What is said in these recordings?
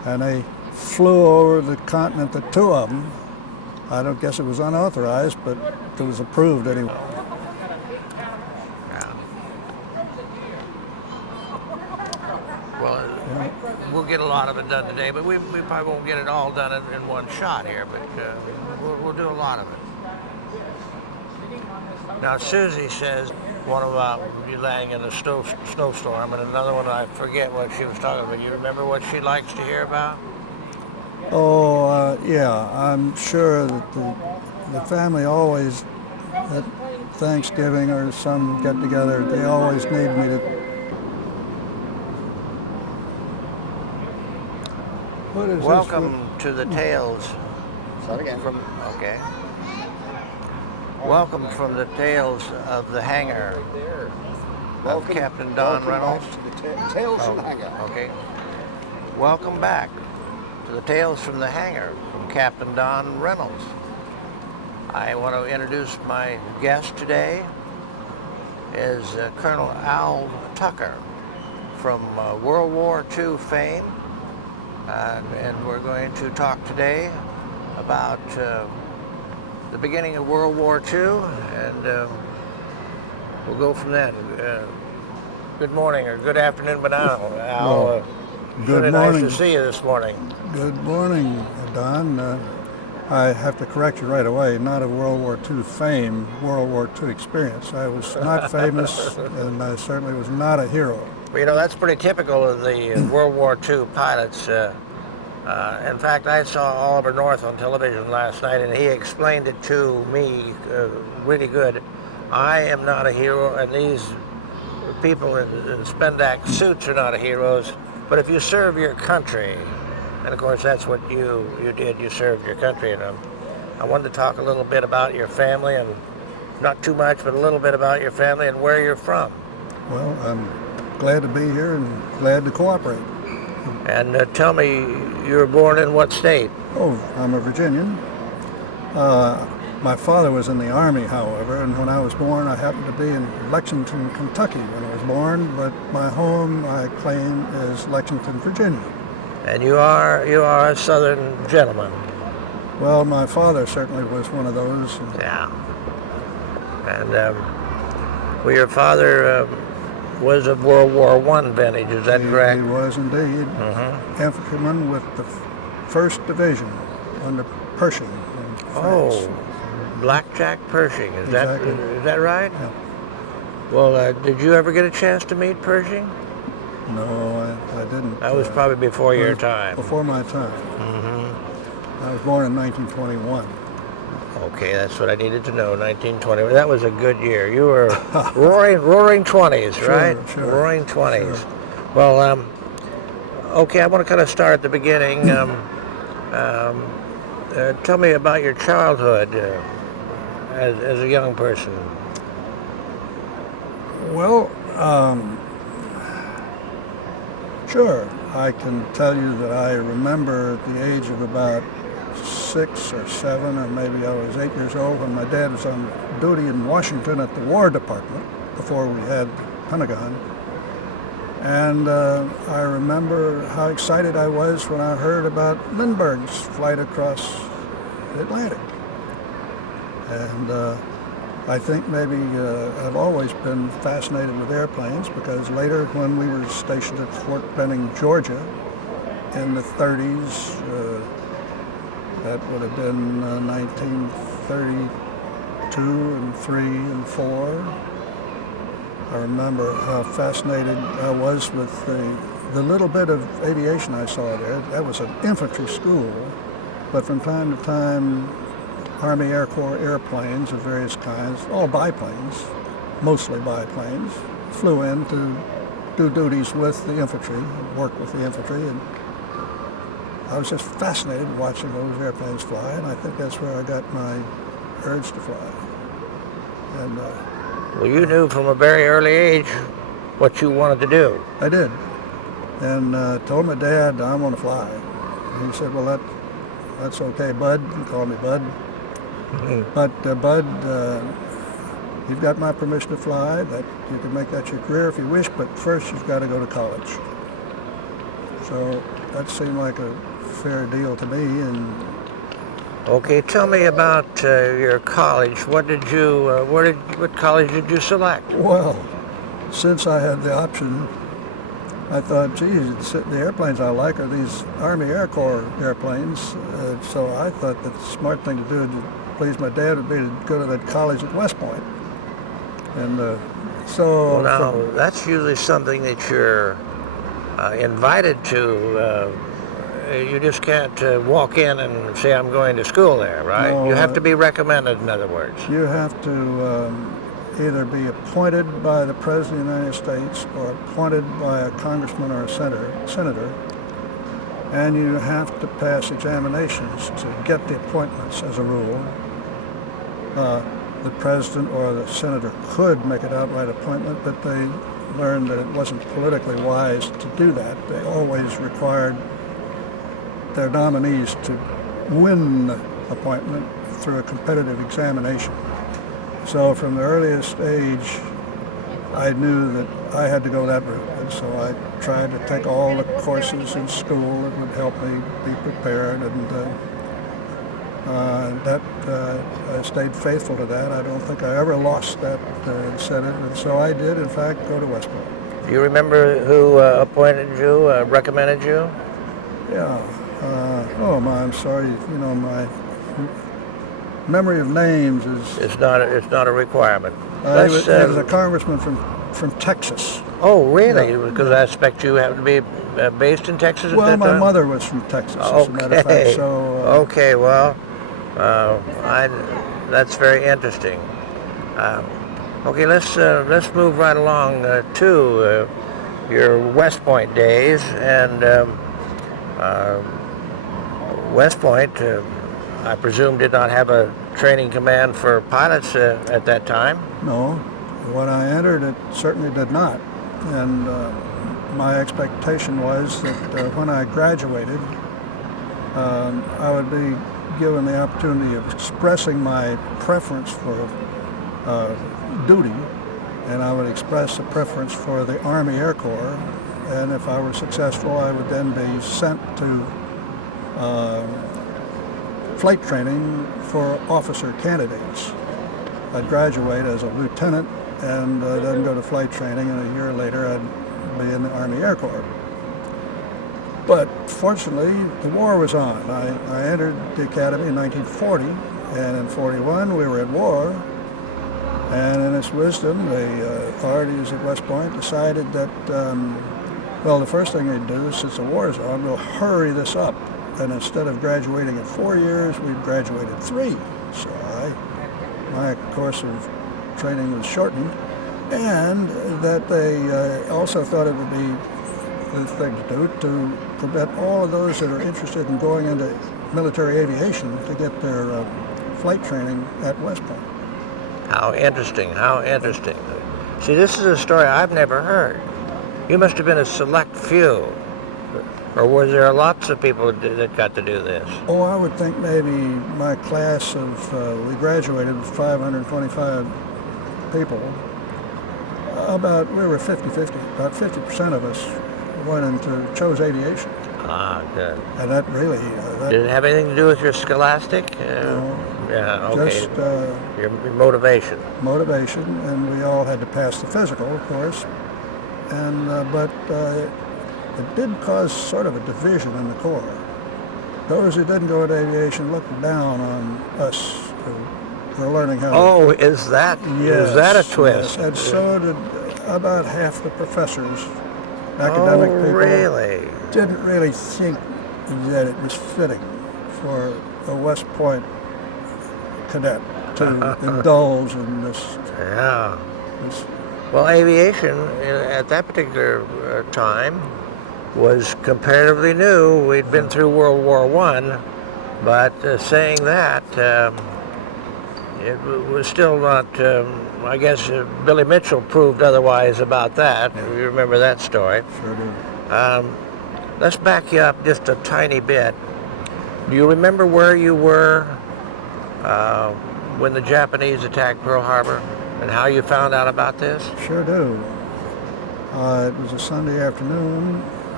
and they flew over the continent, the two of them. I don't guess it was unauthorized, but it was approved anyway. Well, we'll get a lot of it done today, but we probably won't get it all done in one shot here, but we'll do a lot of it. Now, Susie says one about you laying in a snowstorm, and another one, I forget what she was talking about. You remember what she likes to hear about? Oh, yeah, I'm sure that the family always, at Thanksgiving or some get-together, they always need me to. What is Welcome to the tales. Start again. Okay. Welcome from the tales of the hangar of Captain Don Reynolds. To the tales from the hangar. Okay. Welcome back to the tales from the hangar from Captain Don Reynolds. I want to introduce my guest today is Colonel Al Tucker from World War II fame. And we're going to talk today about the beginning of World War II, and we'll go from that. Good morning or good afternoon, but now, Al. Good Nice morning. to see you this morning. Good morning, Don. I have to correct you right away. Not of World War II fame, World War II experience. I was not famous, and I certainly was not a hero. Well, you know, that's pretty typical of the World War II pilots. In fact, I saw Oliver North on television last night, and he explained it to me really good. I am not a hero, and these people in spandex suits are not heroes. But if you serve your country, and of course that's what you did, you served your country. And I wanted to talk a little bit about your family, and not too much, but a little bit about your family and where you're from. Well, I'm glad to be here and glad to cooperate. And tell me, you were born in what state? Oh, I'm a Virginian. My father was in the Army, however, and when I was born, I happened to be in Lexington, Kentucky when I was born, but my home, I claim, is Lexington, Virginia. And you are a Southern gentleman. Well, my father certainly was one of those. Yeah. And well, your father was of World War I vintage, is that correct? He was indeed. Infantryman with the 1st Division under Pershing in France. Oh, Blackjack Pershing, Exactly. is that right? Yeah. Well, did you ever get a chance to meet Pershing? No, I didn't. That was probably before your was time. Before my time. I was born in 1921. Okay, that's what I needed to know, 1920. That was a good year. You were roaring 20s, right? Sure. Roaring 20s. Sure. Well, okay, I want to kind of start at the beginning. Tell me about your childhood as a young person. Well, sure. I can tell you that I remember at the age of about 6 or 7, or maybe I was 8 years old, when my dad was on duty in Washington at the War Department before we had the Pentagon. And I remember how excited I was when I heard about Lindbergh's flight across the Atlantic. And I think maybe I've always been fascinated with airplanes, because later when we were stationed at Fort Benning, Georgia in the 30s, that would have been 1932 and 3 and 4. I remember how fascinated I was with the little bit of aviation I saw there. That was an infantry school, but from time to time, Army Air Corps airplanes of various kinds, all biplanes, mostly biplanes, flew in to do duties with the infantry, work with the infantry, and I was just fascinated watching those airplanes fly, and I think that's where I got my urge to fly. And Well, you knew from a very early age what you wanted to do. I did, and told my dad I want to fly. And he said, "Well, that's okay, Bud." He called me Bud. But Bud, you've got my permission to fly. That you can make that your career if you wish, but first you've got to go to college. So that seemed like a fair deal to me. And Okay, tell me about your college. What college did you select? well, since I had the option, I thought, geez, the airplanes I like are these Army Air Corps airplanes. So I thought that the smart thing to do to please my dad would be to go to that college at West Point. And so... Well, now, that's usually something that you're invited to. You just can't walk in and say, I'm going to school there, right? No, you have to be recommended, in other words. You have to either be appointed by the President of the United States or appointed by a congressman or a senator, and you have to pass examinations to get the appointments as a rule. The president or the senator could make an outright appointment, but they learned that it wasn't politically wise to do that. They always required their nominees to win the appointment through a competitive examination. So from the earliest age, I knew that I had to go that route. And so I tried to take all the courses in school that would help me be prepared. And I stayed faithful to that. I don't think I ever lost that incentive. And so I did, in fact, go to West Point. Do you remember who appointed you, recommended you? Yeah. I'm sorry. You know, my memory of names is... It's not a requirement. He was a congressman from Texas. Oh, really? Yeah. Because I expect you have to be based in Texas at Well, that my time? mother was from Texas, as a matter of fact. So, Okay, well, that's very interesting. Okay, let's move right along to your West Point days. And West Point, I presume, did not have a training command for pilots at that time? no, when I entered, it certainly did not. And my expectation was that when I graduated, I would be given the opportunity of expressing my preference for duty, and I would express a preference for the Army Air Corps. And if I were successful, I would then be sent to flight training for officer candidates. I'd graduate as a lieutenant and then go to flight training, and a year later I'd be in the Army Air Corps. But fortunately, the war was on. I entered the academy in 1940, and in 41 we were at war. And in its wisdom, the authorities at West Point decided that, the first thing they'd do, since the war is on, we'll hurry this up. And instead of graduating in 4 years, we'd graduate in 3. So my course of training was shortened. And that they also thought it would be the thing to do to prevent all of those that are interested in going into military aviation to get their flight training at West Point. How interesting, how interesting. See, this is a story I've never heard. You must have been a select few. Or were there lots of people that got to do this? Oh, I would think maybe my class of, we graduated with 525 people. We were 50-50. About 50% of us chose aviation. Ah, good. And that really... Did it have anything to do with your scholastic? No, Yeah, okay. just your motivation. motivation, and we all had to pass the physical, of course. And but it did cause sort of a division in the Corps. Those who didn't go into aviation looked down on us who were learning how to... Oh, is that a twist? Yes. And so did about half the professors, academic people. Really? Didn't really think that it was fitting for a West Point cadet to indulge in this. Yeah. Well, aviation at that particular time was comparatively new. We'd been through World War I, but saying that, it was still not, I guess Billy Mitchell proved otherwise about that. You remember that story. Sure do. Let's back you up just a tiny bit. Do you remember where you were when the Japanese attacked Pearl Harbor and how you found out about this? Sure do. It was a Sunday afternoon.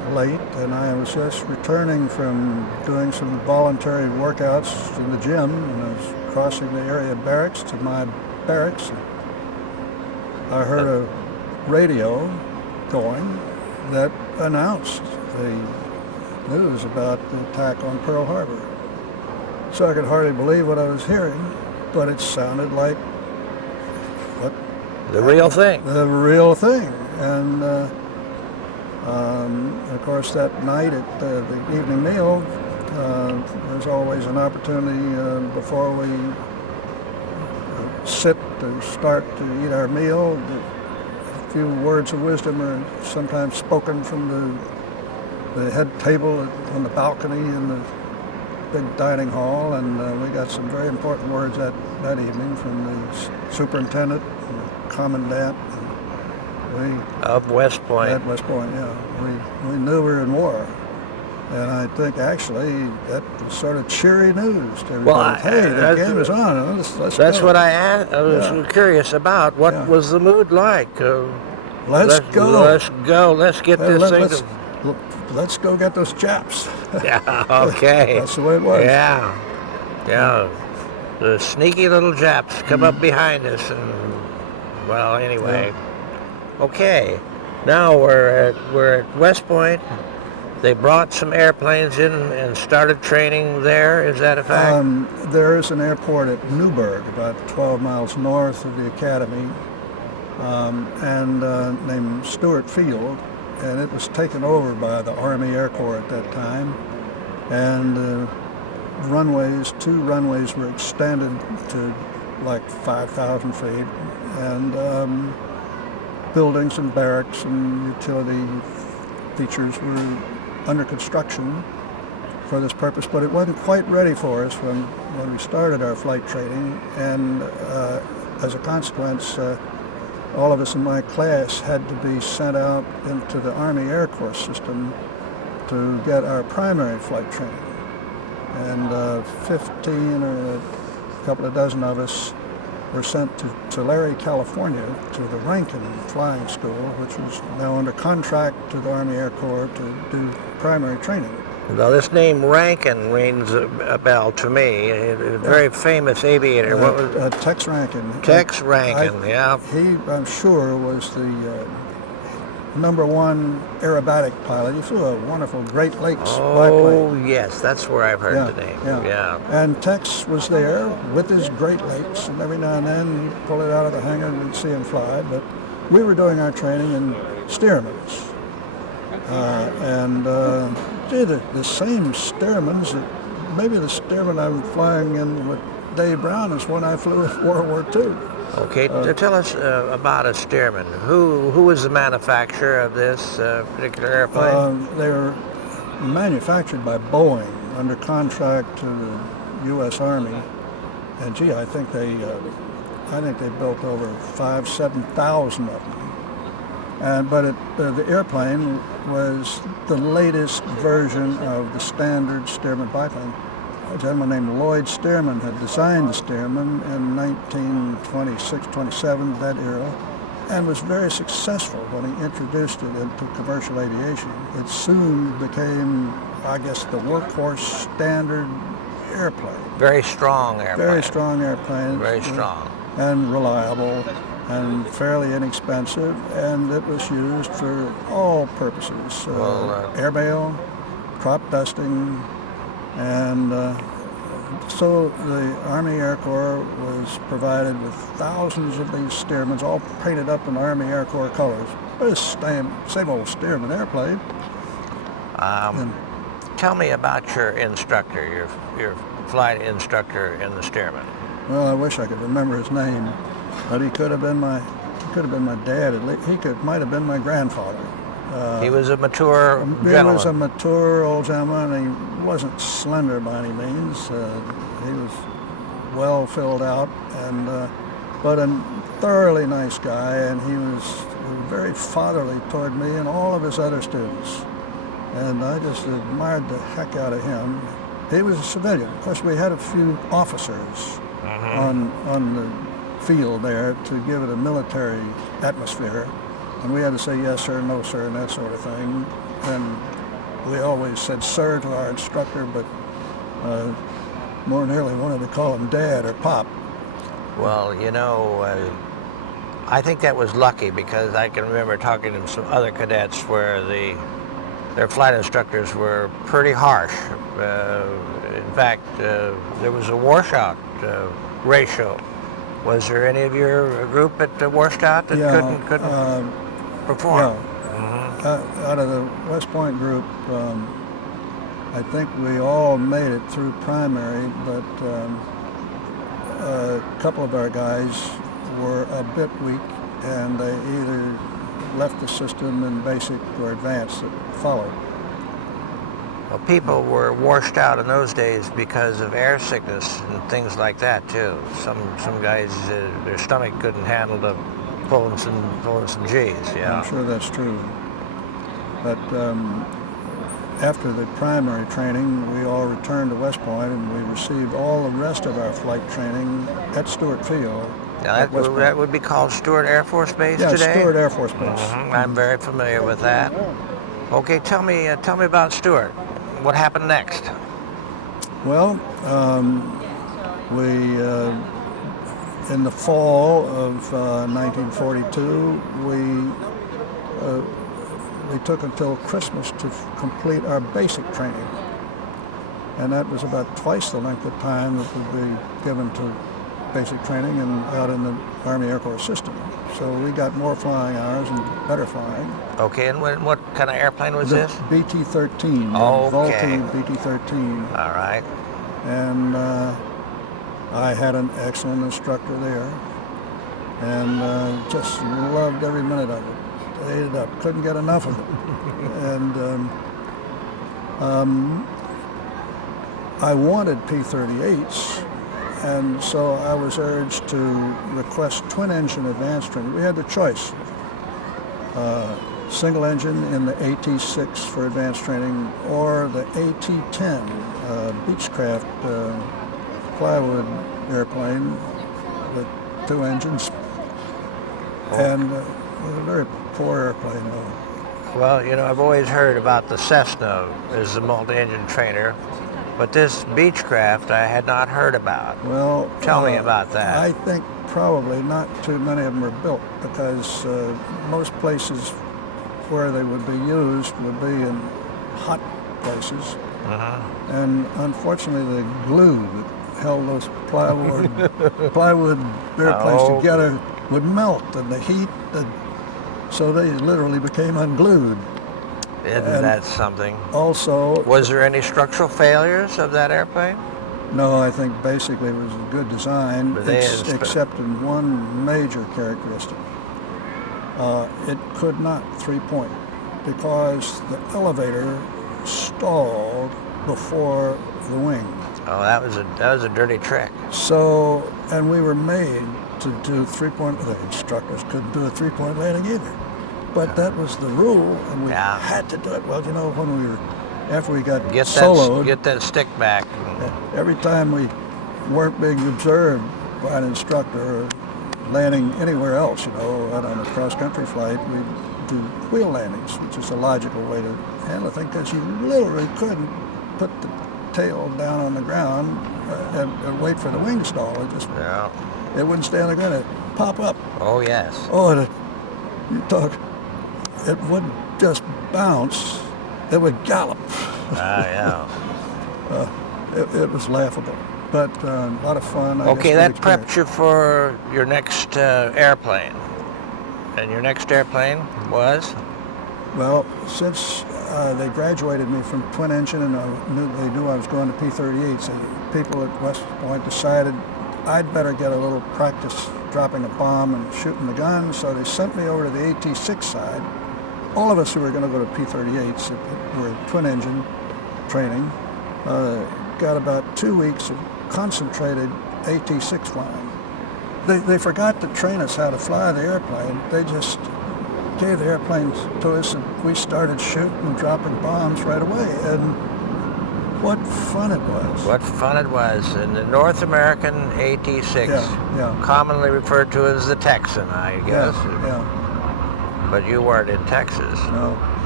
late, and I was just returning from doing some voluntary workouts in the gym, and I was crossing the area barracks to my barracks. I heard a radio going that announced the news about the attack on Pearl Harbor. So I could hardly believe what I was hearing, but it sounded like what The real thing. the real thing. And of course, that night at the evening meal, there's always an opportunity before we sit to start to eat our meal. A few words of wisdom are sometimes spoken from the head table on the balcony in the big dining hall, and we got some very important words that evening from the superintendent and the commandant. Of West Point. At West Point, yeah. We knew we were in war. And I think actually that was sort of cheery news to everybody. Well, Hey, the game is on. Let's That's go. what I was curious about. What Yeah. was the mood like? Let's go. Let's go. Let's get Well, this thing. let's go get those Japs. Yeah. Okay. That's the way it was. Yeah. Yeah. The sneaky little Japs come up behind us, and well, anyway. Okay. Now we're at West Point. They brought some airplanes in and started training there. Is that a fact? There is an airport at Newburgh, about 12 miles north of the academy, and named Stewart Field, and it was taken over by the Army Air Corps at that time. And two runways were extended to like 5,000 feet, and buildings and barracks and utility features were under construction for this purpose, but it wasn't quite ready for us when we started our flight training, and as a consequence, all of us in my class had to be sent out into the Army Air Corps system to get our primary flight training. And 15 or a couple of dozen of us were sent to Tulare, California, to the Rankin Flying School, which was now under contract to the Army Air Corps to do primary training. Now, this name Rankin rings a bell to me. A very famous aviator. What was Tex Rankin. Tex Rankin? Yeah. He, I'm sure, was the #1 aerobatic pilot. He flew a wonderful Great Lakes biplane. Oh, yes, that's where I've heard the name. Yeah. And Tex was there with his Great Lakes, and every now and then he'd pull it out of the hangar and we'd see him fly. But we were doing our training in Stearmans. The same Stearmans, maybe the Stearman I'm flying in with Dave Brown is when I flew in World War II. Okay, tell us about a Stearman. Who was the manufacturer of this particular airplane? They were manufactured by Boeing under contract to the U.S. Army, and gee, I think they built over 7,000 of them. But the airplane was the latest version of the standard Stearman biplane. A gentleman named Lloyd Stearman had designed the Stearman in 1926, 27, that era, and was very successful when he introduced it into commercial aviation. It soon became, I guess, the workhorse standard airplane. Very strong airplane. Very strong airplane. Very strong. And reliable and fairly inexpensive, and it was used for all purposes. Airmail, crop dusting, and so the Army Air Corps was provided with thousands of these Stearmans, all painted up in Army Air Corps colors. It's the same old Stearman airplane. Tell me about your instructor, your flight instructor in the Stearman. Well, I wish I could remember his name, but he could have been my dad. Might have been my grandfather. He was a mature gentleman. He was a mature old gentleman. He wasn't slender by any means. He was well filled out, but a thoroughly nice guy, and he was very fatherly toward me and all of his other students. And I just admired the heck out of him. He was a civilian. Of course, we had a few officers on the field there to give it a military atmosphere. And we had to say yes sir, no sir, and that sort of thing. And we always said sir to our instructor, but more nearly wanted to call him Dad or Pop. Well, you know, I think that was lucky because I can remember talking to some other cadets where their flight instructors were pretty harsh. In fact, there was a washout ratio. Was there any of your group that washed out that couldn't perform? Out of the West Point group, I think we all made it through primary, but a couple of our guys were a bit weak, and they either left the system in basic or advanced that followed. Well, people were washed out in those days because of air sickness and things like that too. Some guys, their stomach couldn't handle the pulling some G's. Yeah. I'm sure that's true. But after the primary training, we all returned to West Point, and we received all the rest of our flight training at Stewart Field. Now that would be called Stewart Air Force Base yeah, today? Stewart Air Force Base. I'm very familiar with that. Okay, tell me about Stewart. What happened next? Well, we in the fall of 1942, we took until Christmas to complete our basic training, and that was about twice the length of time that would be given to basic training and out in the Army Air Corps system. So we got more flying hours and better flying. Okay, and what kind of airplane was this? BT-13. Okay. Vultee BT-13. All right. And I had an excellent instructor there, and just loved every minute of it. Ate it up. Couldn't get enough of it. And I wanted P-38s. And so I was urged to request twin-engine advanced training. We had the choice. Single engine in the AT-6 for advanced training, or the AT-10 Beechcraft plywood airplane with two engines. And it was a very poor airplane, though. Well, you know, I've always heard about the Cessna as a multi-engine trainer, but this Beechcraft I had not heard about. Well, tell me about that. I think probably not too many of them are built, because most places where they would be used would be in hot places. And unfortunately, the glue that held those plywood airplanes together would melt, and the heat, so they literally became unglued. Isn't that something? Also, was there any structural failures of that airplane? No, I think basically it was a good design, except in one major characteristic. It could not three-point because the elevator stalled before the wing. Oh, that was a dirty trick. So, and we were made to do three-point. The instructors couldn't do a three-point landing either, but that was the rule, and we had to do it. Well, you know, when we were after we got soloed, get that stick back. Every time we weren't being observed by an instructor or landing anywhere else, you know, out on a cross-country flight, we'd do wheel landings, which is a logical way to handle the thing, because you literally couldn't put the tail down on the ground and wait for the wing to stall. It wouldn't stay on the ground. It'd pop up. Oh, yes. Oh, it wouldn't just bounce. It would gallop. It was laughable, but a lot of fun. Okay, that prepped you for your next airplane. And your next airplane was? Well, since they graduated me from twin engine and they knew I was going to P-38s, people at West Point decided I'd better get a little practice dropping a bomb and shooting the gun, so they sent me over to the AT-6 side. All of us who were going to go to P-38s were twin engine training. Got about 2 weeks of concentrated AT-6 flying. They forgot to train us how to fly the airplane. They just gave the airplanes to us, and we started shooting and dropping bombs right away. And what fun it was. What fun it was. And the North American AT-6, commonly referred to as the Texan, I guess. Yeah. But you weren't in Texas. No.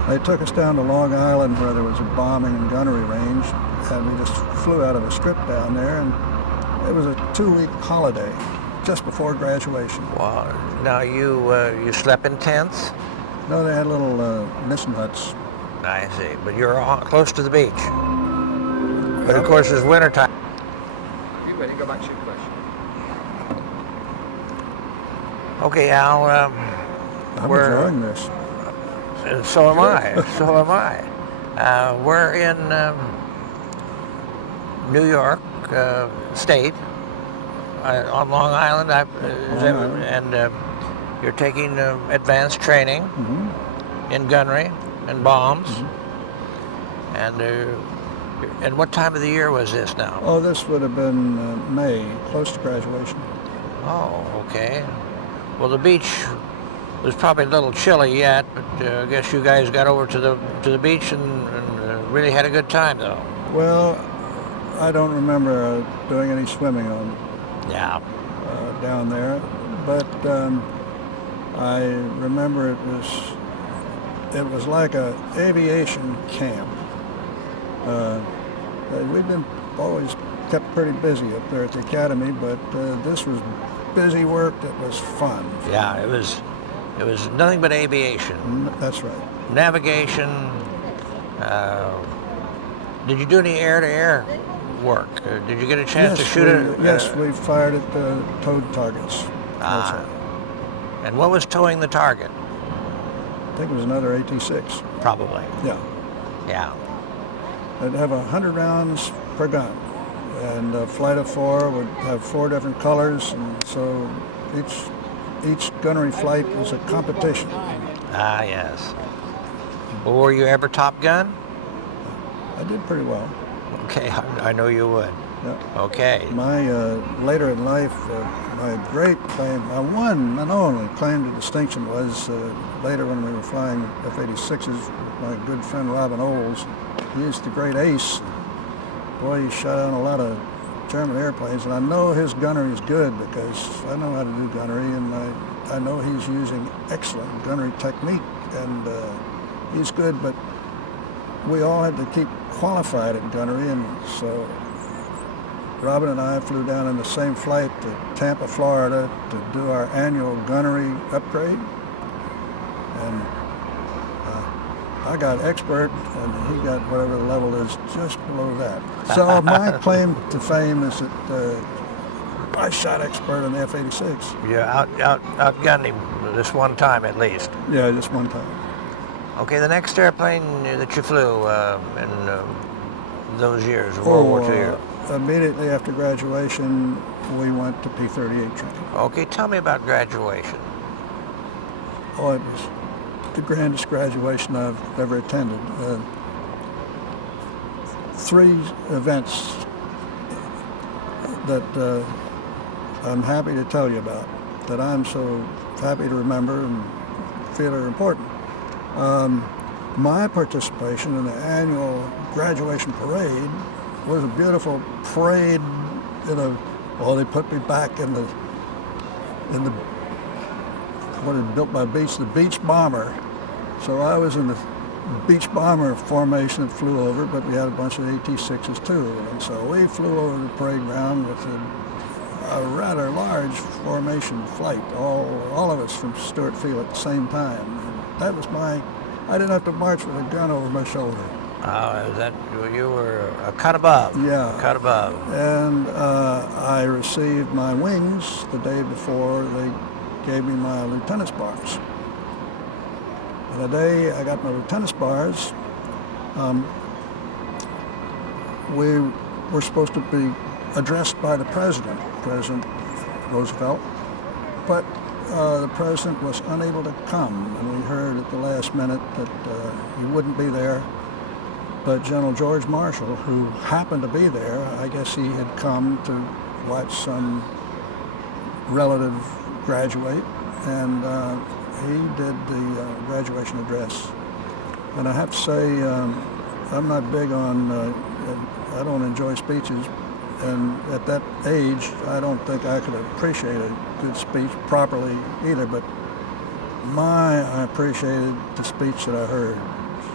They took us down to Long Island where there was a bombing and gunnery range, and we just flew out of a strip down there, and it was a 2-week holiday just before graduation. Wow. Now you slept in tents? No, they had little mission huts. I see. But you're close to the beach. But of course, it's wintertime. You ready? Go back to your question. Okay, Al. I'm we're enjoying this. So am I. So am I. We're in New York State on Long Island, and you're taking advanced training in gunnery and bombs. And what time of the year was this now? Oh, this would have been May, close to graduation. Oh, okay. Well, the beach was probably a little chilly yet, but I guess you guys got over to the beach and really had a good time, though. Well, I don't remember doing any swimming on Yeah. down there, but I remember it was like a aviation camp. We've been always kept pretty busy up there at the academy, but this was busy work that was fun. Yeah, it was nothing but aviation, That's right. navigation. Did you do any air-to-air work? Did you get a chance to shoot it? Yes, we fired at the towed targets. Also. And what was towing the target? I think it was another AT-6. Probably. Yeah. Yeah. It'd have 100 rounds per gun, and a flight of 4 would have 4 different colors, and so each gunnery flight was a competition. Ah, yes. Well, were you ever Top Gun? I did pretty well. Okay, I know you would. Yeah. Okay. My later in life, my great claim, my one and only claim to distinction was later when we were flying F-86s with my good friend Robin Olds. He used the great Ace. Boy, he shot down a lot of German airplanes, and I know his gunnery is good because I know how to do gunnery, and I know he's using excellent gunnery technique, and he's good, but we all had to keep qualified at gunnery, and so Robin and I flew down in the same flight to Tampa, Florida to do our annual gunnery upgrade, and I got expert, and he got whatever the level is just below that. So my claim to fame is that I shot expert in the F-86. You outgunned him this one time at least. Yeah, just one time. Okay, the next airplane that you flew in those years, World War II. Immediately after graduation, we went to P-38 training. Okay, tell me about graduation. Oh, it was the grandest graduation I've ever attended. 3 events that I'm happy to tell you about, that I'm so happy to remember and feel are important. My participation in the annual graduation parade was a beautiful parade they put me back in the what had built my beach, the Beach Bomber. So I was in the Beach Bomber formation that flew over, but we had a bunch of AT-6s too. And so we flew over the parade ground with a rather large formation flight, all of us from Stewart Field at the same time. And that was I didn't have to march with a gun over my shoulder. You were a cut above. Yeah. A cut above. And I received my wings the day before they gave me my lieutenant's bars. And the day I got my lieutenant's bars, we were supposed to be addressed by the President Roosevelt, but the President was unable to come, and we heard at the last minute that he wouldn't be there. But General George Marshall, who happened to be there, I guess he had come to watch some relative graduate, and he did the graduation address. And I have to say, I'm not big on, I don't enjoy speeches, and at that age, I don't think I could appreciate a good speech properly either, but I appreciated the speech that I heard.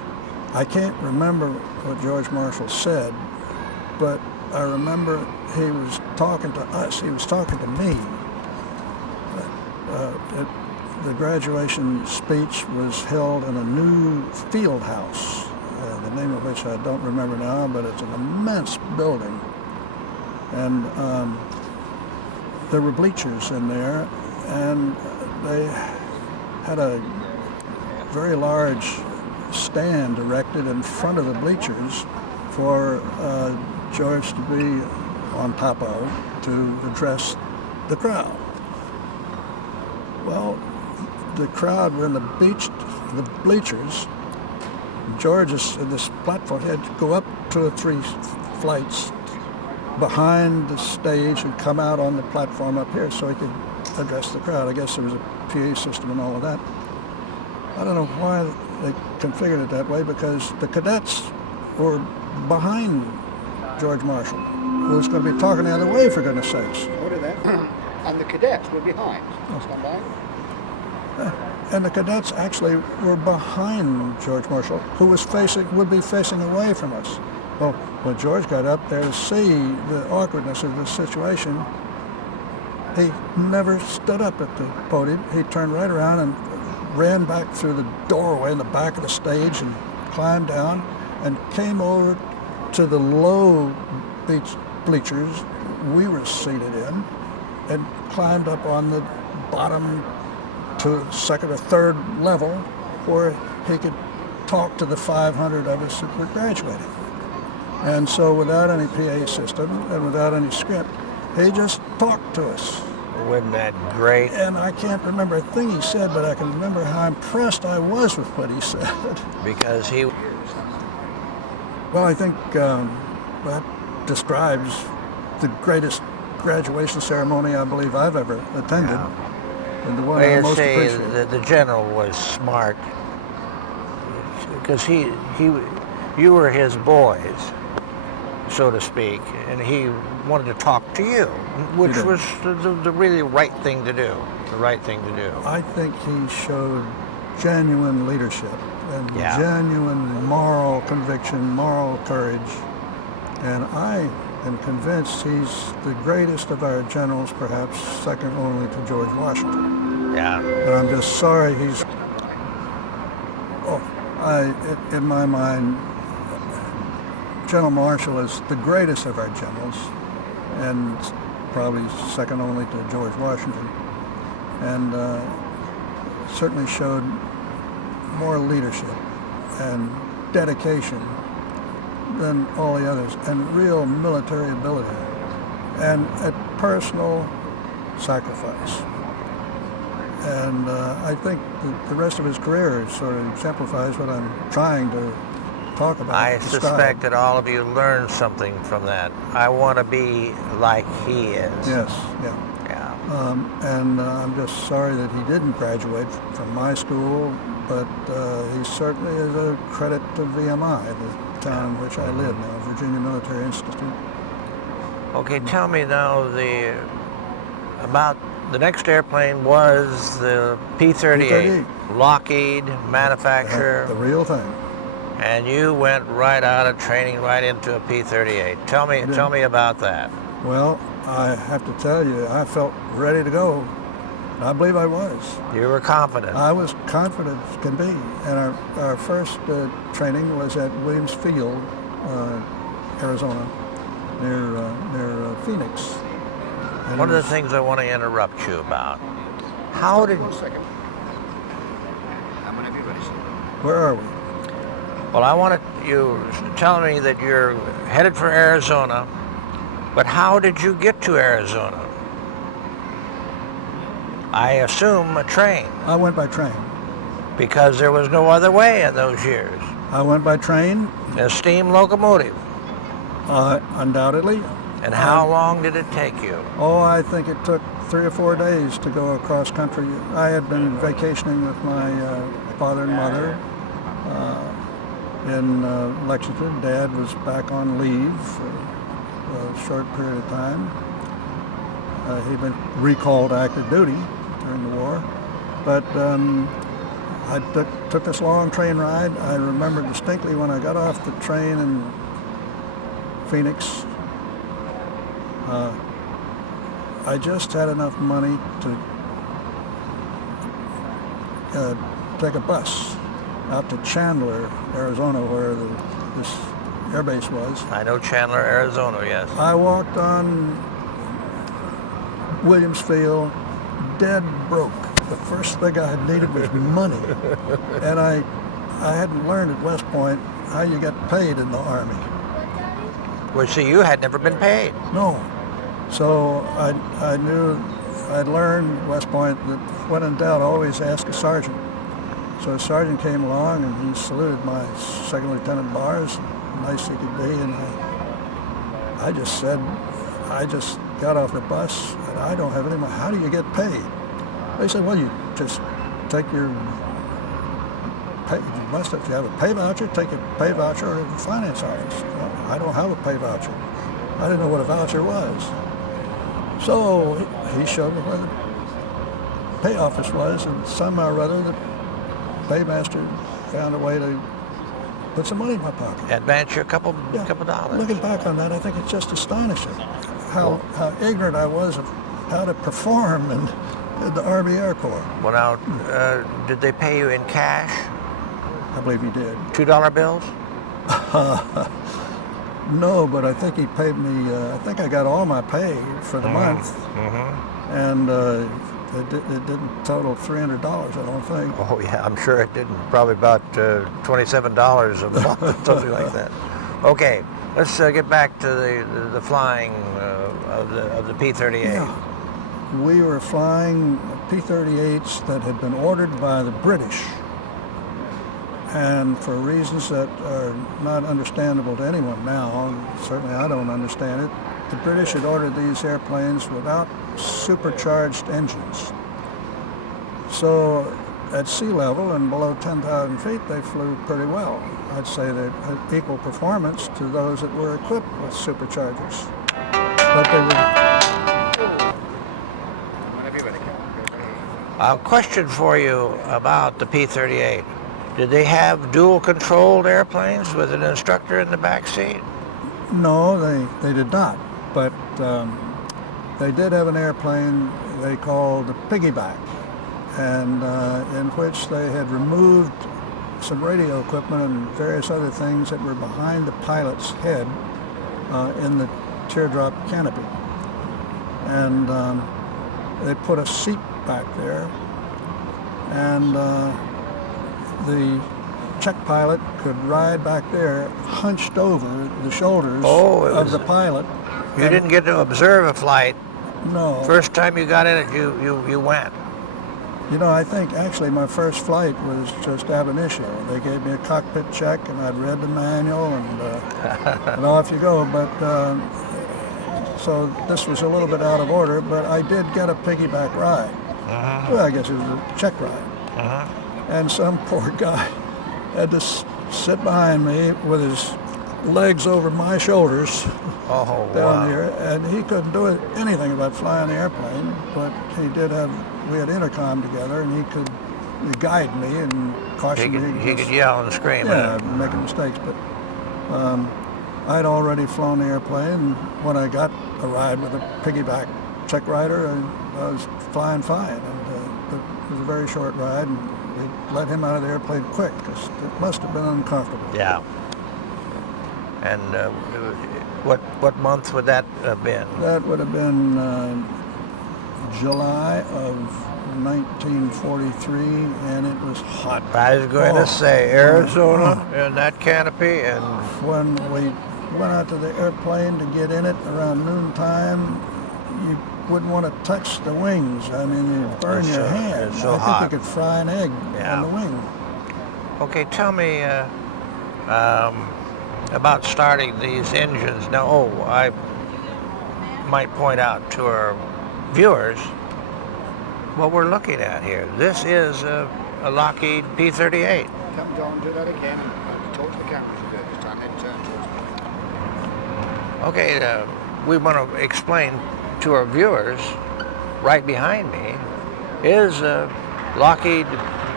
I can't remember what George Marshall said, but I remember he was talking to us. He was talking to me. The graduation speech was held in a new field house, the name of which I don't remember now, but it's an immense building. And there were bleachers in there, and they had a very large stand erected in front of the bleachers for George to be on top of to address the crowd. Well, the crowd were in the bleachers. George is in this platform. He had to go up 2 or 3 flights behind the stage and come out on the platform up here so he could address the crowd. I guess there was a PA system and all of that. I don't know why they configured it that way, because the cadets were behind George Marshall, who was going to be talking the other way, for goodness sakes. What are they? And the cadets were behind. Stand by. And the cadets actually were behind George Marshall, who would be facing away from us. Well, when George got up there to see the awkwardness of the situation, he never stood up at the podium. He turned right around and ran back through the doorway in the back of the stage and climbed down and came over to the low bleachers we were seated in and climbed up on the bottom to second or third level where he could talk to the 500 of us that were graduating. And so without any PA system and without any script, he just talked to us. Wasn't that great? And I can't remember a thing he said, but I can remember how impressed I was with what he said. Because he... Well, I think that describes the greatest graduation ceremony I believe I've ever attended. And the one I Well, most you say appreciate. that the general was smart because you were his boys, so to speak, and he wanted to talk to you, which was the really right thing to do. The right thing to do. I think he showed genuine leadership and Yeah. genuine moral conviction, moral courage, and I am convinced he's the greatest of our generals, perhaps second only to George Washington. Yeah. But I'm just sorry he's, in my mind, General Marshall is the greatest of our generals, and probably second only to George Washington, and certainly showed more leadership and dedication than all the others, and real military ability, and a personal sacrifice. And I think the rest of his career sort of exemplifies what I'm trying to talk about. I describe. suspect that all of you learned something from that. I want to be like he is. Yes, yeah. Yeah. And I'm just sorry that he didn't graduate from my school, but he certainly is a credit to VMI, the town in which I live now, Virginia Military Institute. Okay, tell me now about the next airplane was the P-38, P-38. Lockheed manufacturer, The real thing. and you went right out of training right into a P-38. Tell me about that. Well, I have to tell you, I felt ready to go. I believe I was. You were confident. I was confident as can be. And our first training was at Williams Field, Arizona, near Phoenix. And One it of was- the things I want to interrupt you about. How did... 1 second. I'm gonna be ready, sir. Where are we? Well, I want you telling me that you're headed for Arizona, but how did you get to Arizona? I assume a train, I went by train. because there was no other way in those years. I went by train, A steam locomotive. undoubtedly. And how long did it take you? Oh, I think it took 3 or 4 days to go across country. I had been vacationing with my father and mother in Lexington. Dad was back on leave for a short period of time. He'd been recalled to active duty during the war. But took this long train ride. I remember distinctly when I got off the train in Phoenix, I just had enough money to take a bus out to Chandler, Arizona, where this airbase was. I know Chandler, Arizona, yes. I walked on Williams Field, dead broke. The first thing I needed was money. And I hadn't learned at West Point how you get paid in the Army. Well, see, you had never been paid. No. So I knew, I'd learned at West Point that when in doubt, always ask a sergeant. So a sergeant came along and he saluted my second lieutenant bars, nice he could be, and I just said, I just got off the bus and I don't have any money. How do you get paid? They said, well, you just take your pay, if you have a pay voucher, take a pay voucher to the finance office. Well, I don't have a pay voucher. I didn't know what a voucher was. So he showed me where the pay office was, and somehow or other the paymaster found a way to put some money in my pocket. Advance you a couple dollars. Looking back on that, I think it's just astonishing how ignorant I was of how to perform in the Army Air Corps. Well, now, did they pay you in cash? I believe he did. $2 bills? No, but I think he paid me, I think I got all my pay for the month. And it didn't total $300, I don't think. Oh, yeah, I'm sure it didn't. Probably about $27 a month, something like that. Okay, let's get back to the flying of the P-38. Yeah. We were flying P-38s that had been ordered by the British. And for reasons that are not understandable to anyone now, certainly I don't understand it, the British had ordered these airplanes without supercharged engines. So at sea level and below 10,000 feet, they flew pretty well. I'd say they had equal performance to those that were equipped with superchargers. But they were... A question for you about the P-38. Did they have dual-controlled airplanes with an instructor in the back seat? No, they did not. But they did have an airplane they called the piggyback, and in which they had removed some radio equipment and various other things that were behind the pilot's head in the teardrop canopy. And they put a seat back there, and the check pilot could ride back there hunched over the shoulders of the pilot. You didn't get to observe a flight. No. First time you got in it, you went. You know, I think actually my first flight was just ab initio. They gave me a cockpit check, and I'd read the manual, and off you go. But so this was a little bit out of order, but I did get a piggyback ride. Well, I guess it was a check ride. And some poor guy had to sit behind me with his legs over my shoulders down here, and he couldn't do anything about flying the airplane, but we had intercom together, and he could guide me and caution me. He could yell and scream. Yeah, making mistakes, but I'd already flown the airplane, and when I got a ride with a piggyback check rider, I was flying fine, and it was a very short ride, and they let him out of the airplane quick, because it must have been uncomfortable. Yeah. And what month would that have been? That would have been July of 1943, and it was hot. I was going to say Arizona in that canopy, and when we went out to the airplane to get in it around noontime, you wouldn't want to touch the wings. I mean, you'd burn your hand. It's so I hot. think you could fry an egg on the wing. Okay, tell me about starting these engines. Now, I might point out to our viewers what we're looking at here. This is a Lockheed P-38. Come, John, do that again and talk to the camera this time, then turn towards me. Okay, we want to explain to our viewers, right behind me is a Lockheed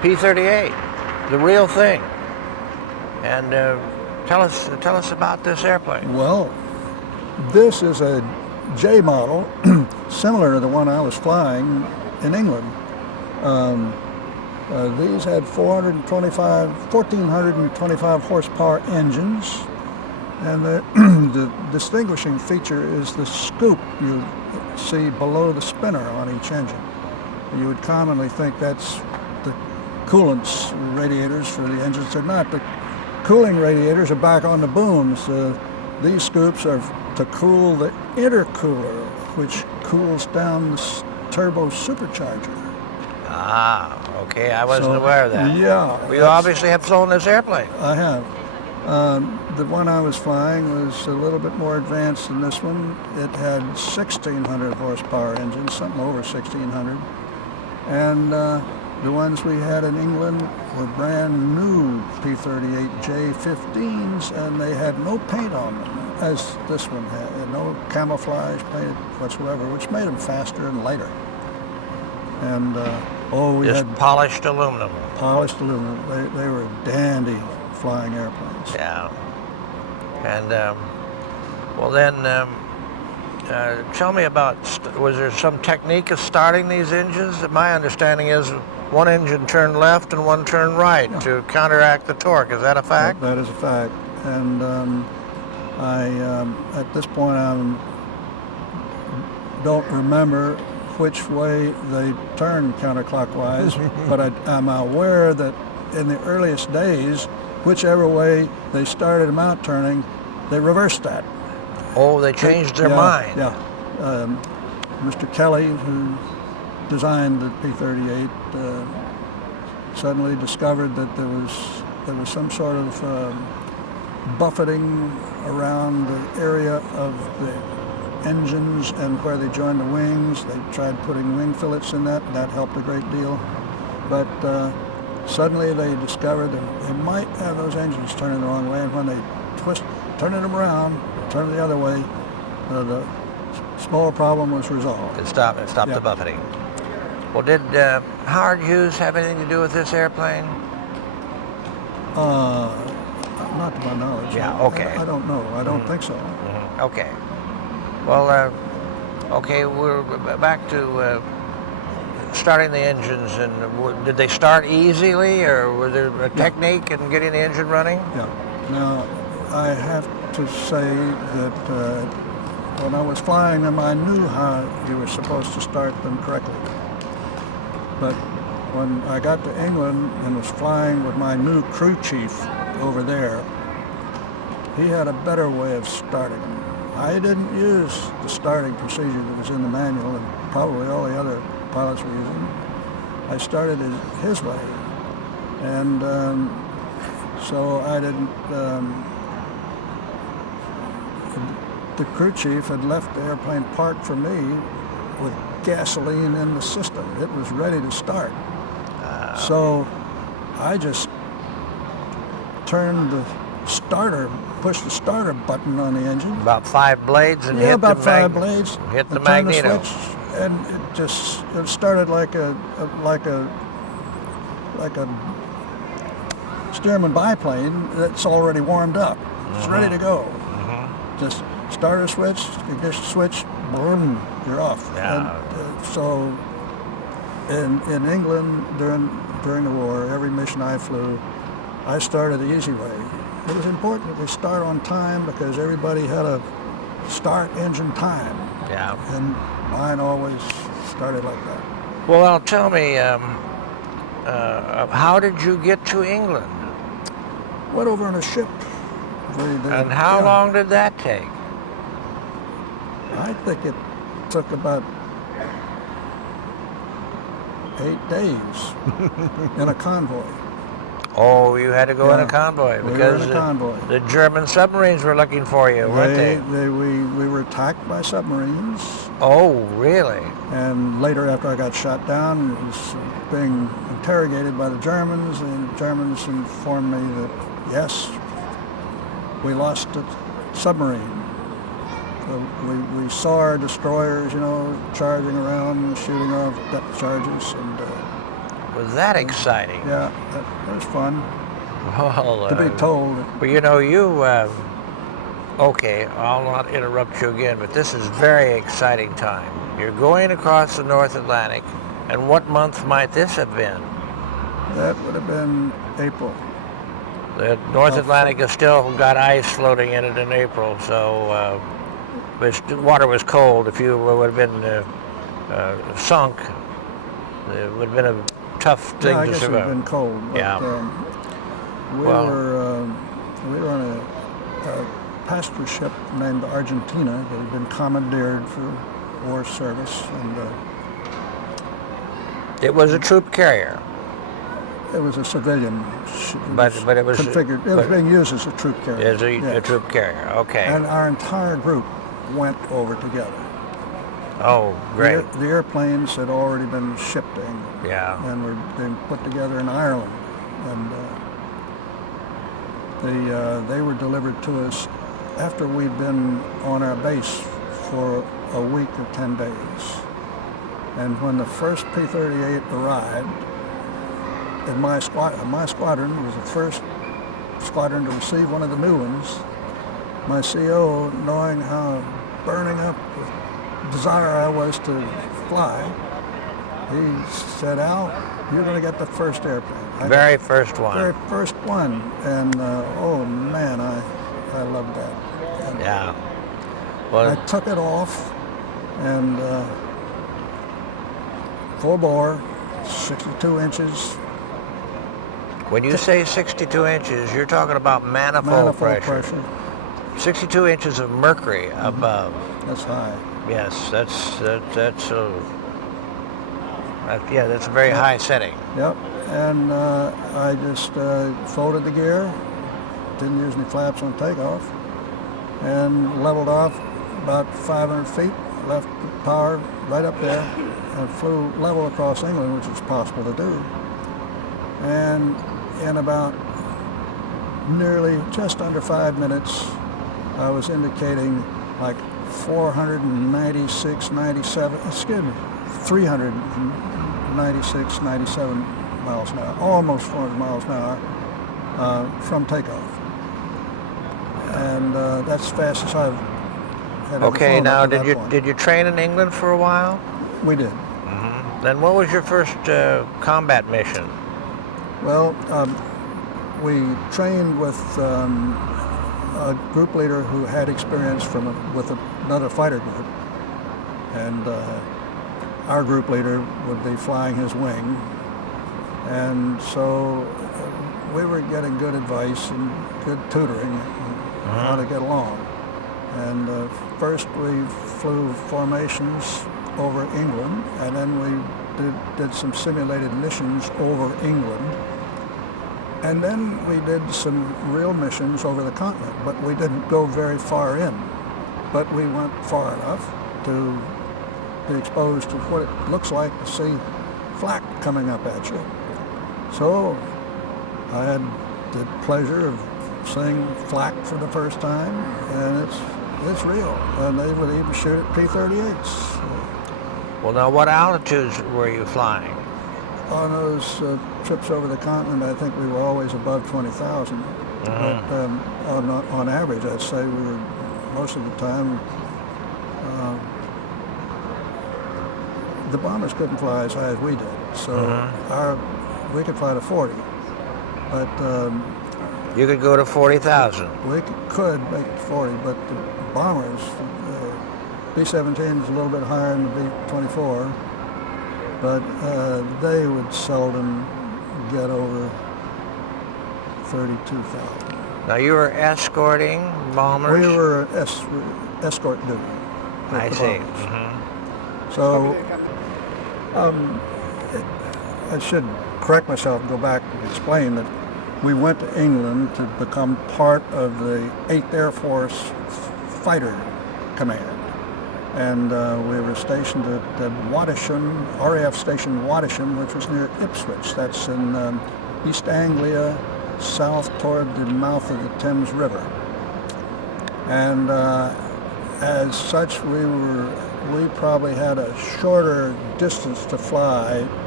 P-38, the real thing. And tell us about this airplane. Well, this is a J model, similar to the one I was flying in England. These had 1,425 horsepower engines, and the distinguishing feature is the scoop you see below the spinner on each engine. You would commonly think that's the coolants radiators for the engines. They're not. The cooling radiators are back on the booms. These scoops are to cool the intercooler, which cools down the turbo supercharger. Ah, okay, I wasn't aware of that. Yeah. Well, you obviously have flown this airplane. I have. The one I was flying was a little bit more advanced than this one. It had 1,600 horsepower engines, something over 1,600. And the ones we had in England were brand new P-38 J-15s, and they had no paint on them, as this one had. No camouflage paint whatsoever, which made them faster and lighter. And we Just had polished aluminum. polished aluminum. They were dandy flying airplanes. Yeah. And well then, tell me about. Was there some technique of starting these engines? My understanding is one engine turned left and one turned right to counteract the torque. Is that a fact? That is a fact. And at this point, I don't remember which way they turned counterclockwise, but I'm aware that in the earliest days, whichever way they started them out turning, they reversed that. Oh, they changed their mind. Yeah. Mr. Kelly, who designed the P-38, suddenly discovered that there was some sort of buffeting around the area of the engines and where they joined the wings. They tried putting wing fillets in that, and that helped a great deal. But suddenly they discovered that they might have those engines turning the wrong way, and when they turning them around, turn the other way, the small problem was resolved. It stopped Yeah. the buffeting. Well, did Howard Hughes have anything to do with this airplane? Not to my knowledge. Yeah, okay. I don't know. I don't think so. Mm-hmm. Okay. Well, okay, we're back to starting the engines. And did they start easily, or was there a technique in getting the engine running? Yeah. Now, I have to say that when I was flying them, I knew how you were supposed to start them correctly. But when I got to England and was flying with my new crew chief over there, he had a better way of starting them. I didn't use the starting procedure that was in the manual, and probably all the other pilots were using. I started his way, and so I didn't. The crew chief had left the airplane parked for me with gasoline in the system. It was ready to start. So I just turned the starter, pushed the starter button on the engine. About 5 blades and hit about the 5 blades. Hit the and turned magneto. switch, and it started like a Stearman biplane that's already warmed up. It's ready to go. Just starter switch, ignition switch, boom, you're off. Yeah. And so in England during the war, every mission I flew, I started the easy way. It was important that we start on time because everybody had a start engine time. Yeah. And mine always started like that. Well, now tell me, how did you get to England? Went over on a ship. And how long did that take? I think it took about 8 days in a convoy. Oh, you had to go in a Yeah. convoy We were because in a convoy. the German submarines were looking for you, weren't they? We were attacked by submarines, Oh, really? and later after I got shot down, I was being interrogated by the Germans, and the Germans informed me that, yes, we lost a submarine. So we saw our destroyers, charging around, shooting off depth charges, and Was that exciting? Yeah, that was fun Well, to be told. well, you know, okay, I'll not interrupt you again, but this is very exciting time. You're going across the North Atlantic, and what month might this have been? That would have been April. The North Atlantic has still got ice floating in it in April, so the water was cold. If you would have been sunk, it would have been a tough thing Yeah, I to guess it would have survive. been cold. But, Yeah. we Well- were on a passenger ship named Argentina that had been commandeered for war service, and It was a troop carrier. it was a civilian. But it was configured. It was being used as a troop carrier. As a yeah. troop carrier. Okay. And our entire group went over together. Oh, great. The airplanes had already been shipped to England Yeah. and were being put together in Ireland, and they were delivered to us after we'd been on our base for a week or 10 days. And when the first P-38 arrived, in my squadron was the first squadron to receive one of the new ones. My CO, knowing how burning up with desire I was to fly, he said, "Al, you're going to get the first airplane." Very first one. Very first one, and oh man, I loved that. And Yeah. I Well, took it off, and full bore, 62 inches, when you say 62 inches, you're talking about manifold, manifold pressure. pressure. 62 inches of mercury above. That's high. Yes, that's yeah, that's a very high setting. Yep, and I just folded the gear, didn't use any flaps on takeoff, and leveled off about 500 feet, left the power right up there, and flew level across England, which was possible to do. And in about nearly just under 5 minutes, I was indicating like 496, 97, excuse me, 396, 97 miles an hour, almost 400 miles an hour from takeoff. And that's as fast as I've had ever Okay, flown now up to that point. did you train in England for a while? We did. Then what was your first combat mission? Well, we trained with a group leader who had experience with another fighter group, and our group leader would be flying his wing, and so we were getting good advice and good tutoring on how to get along. And first we flew formations over England, and then we did some simulated missions over England. And then we did some real missions over the continent, but we didn't go very far in. But we went far enough to be exposed to what it looks like to see flak coming up at you. So I had the pleasure of seeing flak for the first time, and it's real. And they would even shoot at P-38s. Well, now what altitudes were you flying? On those trips over the continent, I think we were always above 20,000. But on average, I'd say we were most of the time. The bombers couldn't fly as high as we did, so we could fly to 40. But You could go to 40,000. we could make it 40, but the bombers, B-17 is a little bit higher than the B-24. But they would seldom get over 32,000. Now you were escorting bombers? We were escort duty. with I the see. bombers. So I should correct myself and go back and explain that we went to England to become part of the 8th Air Force Fighter Command. And we were stationed at Wattisham, RAF Station Wattisham, which was near Ipswich. That's in East Anglia, south toward the mouth of the Thames River. And as such, we probably had a shorter distance to fly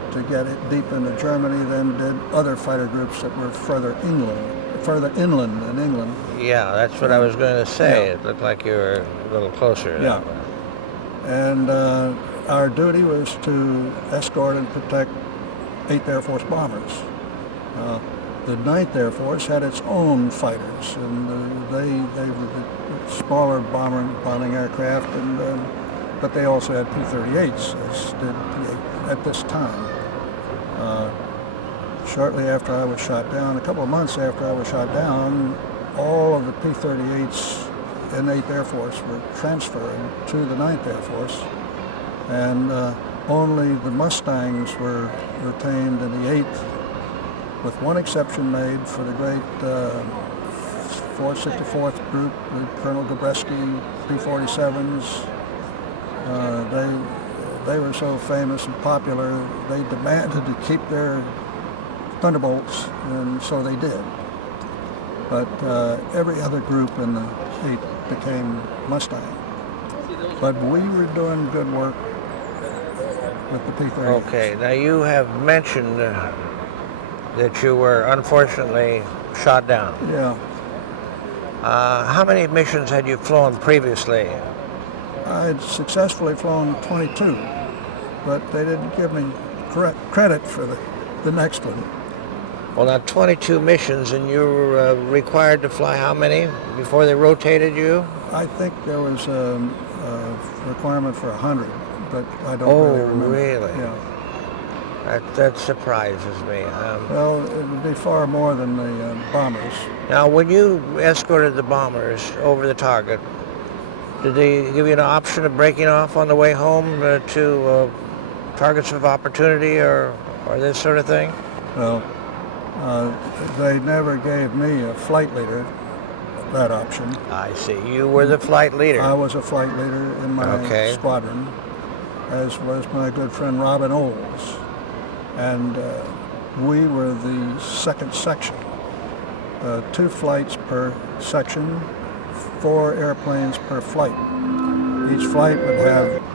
to get it deep into Germany than did other fighter groups that were further inland in England. Yeah, that's what I was going to say. Yeah. It looked like you were a little closer. Yeah. And our duty was to escort and protect 8th Air Force bombers. The 9th Air Force had its own fighters, and they were the smaller bombing aircraft, but they also had P-38s, as did P-8 at this time. Shortly after I was shot down, a couple of months after I was shot down, all of the P-38s in 8th Air Force were transferred to the 9th Air Force, and only the Mustangs were retained in the 8th, with one exception made for the great 464th group with Colonel Gabreski, P-47s. They were so famous and popular, they demanded to keep their Thunderbolts, and so they did. But every other group in the 8th became Mustang. But we were doing good work with the P-38. Okay, now you have mentioned that you were unfortunately shot down. Yeah. How many missions had you flown previously? I had successfully flown 22, but they didn't give me credit for the next one. Well, now 22 missions, and you were required to fly how many before they rotated you? I think there was a requirement for 100, but I don't really remember. Oh, really? Yeah. That surprises me. Well, it would be far more than the bombers. Now, when you escorted the bombers over the target, did they give you an option of breaking off on the way home to targets of opportunity or this sort of thing? Well, they never gave me a flight leader that option. I see. You were the flight leader. I was a flight leader in my squadron, as was my good friend Robin Olds. And we were the second section. 2 flights per section, 4 airplanes per flight. Each flight would have